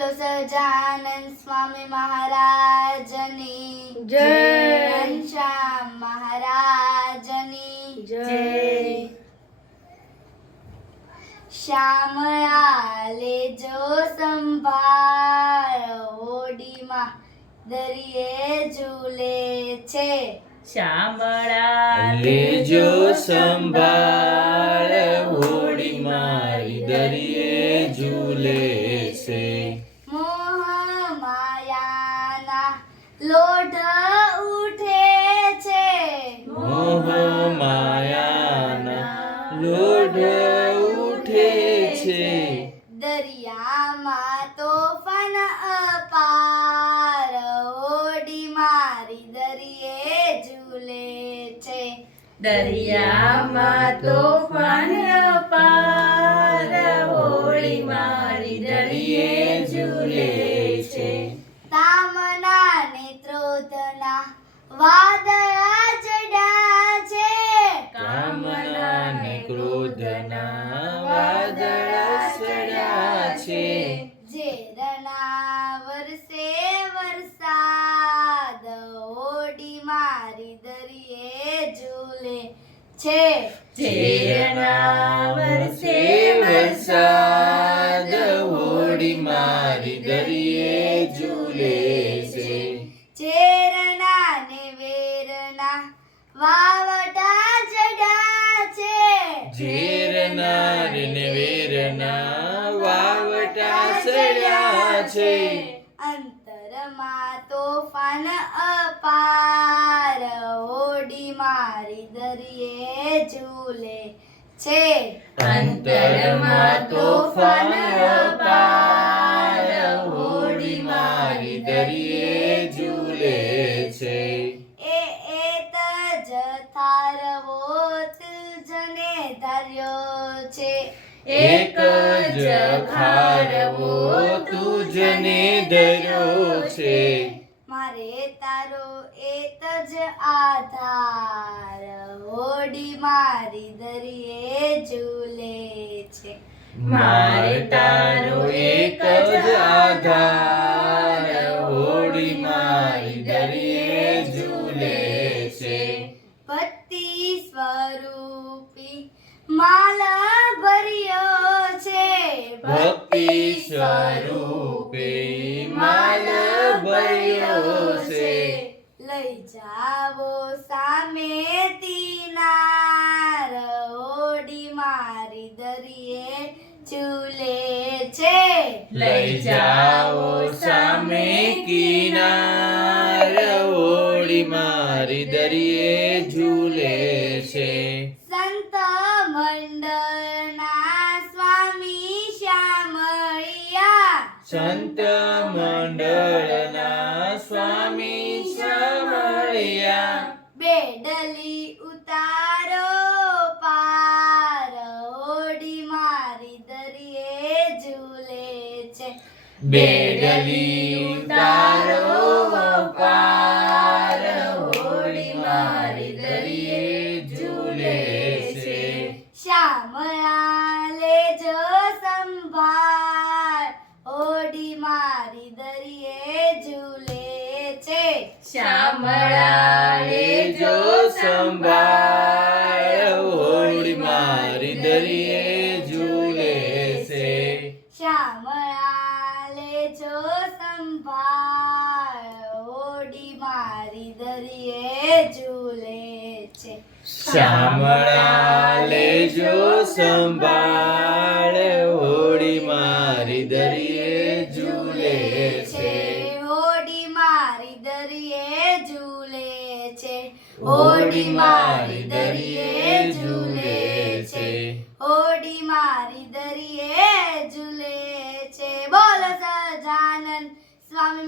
બોલો સજાનંદ સ્વામી મહારાજની. જય. ઘનશ્યામ મહારાજની. જય. શ્યામળા લેજો સંભાળ હોડીમાં દરિયે ઝૂલે છે. શ્યામળા લેજો સંભાળ હોડી મારી દરિયે ઝૂલે છે. તોફાન અપાર. ઓડી મારી દરિયે ઝૂલે છે. દરિયામાં તોફાન અપાર. ઓડી મારી દરિયે ઝૂલે છે. તામના ને ત્રોધના વાદળા મારી દરિયે ઝૂલે છે. ઝેરના વરસે વરસાદ હોડી મારી દરિયે ઝૂલે છે. ચેરના ને વેરના વાવટા ચડ્યા છે. ઝેરનાર ને વેરના વાવટા સડ્યા છે. અંતરમાં તોફાન અપાર હોડી મારી દરિયે ઝૂલે છે. અંતરમાં તોફાન અપાર ઓડી મારી દરિયે ઝૂલે છે. એ એ તજ થારવો તુજને ધાર્યો છે. એક જ ખારવો તુજને ધર્યો છે. આધાર. હોડી મારી દરિયે ઝૂલે છે. મારે તારો એક જ આધાર. લઈ જાવો સામે તીનાર. હોડી મારી દરિયે ઝૂલે છે. લઈ જાઓ સામે કિનાર મારી દરિયે ઝૂલે છે. સંત મંડળના સ્વામી શ્યામળિયા સંત મંડળના સ્વામી શામળિયા બેડલી ઉતારો પાર ઓડી મારી દરિયે ઝૂલે છે. બેડલી ઉતારો છે જો સંભાળ હોડી મારી દરિયે ઝૂલે છે. શામળાલે જો સંભાળ હોળી મારી દરિયે ઝૂલે છે. શામળાલે જો સંભાળ હોળી મારી દરિયે ઝૂલે છે. હોડી મારી દરિયે ઝૂલે છે. હોડી મારી દરિયે ઝૂલે છે. બોલો સજાનંદ સ્વામી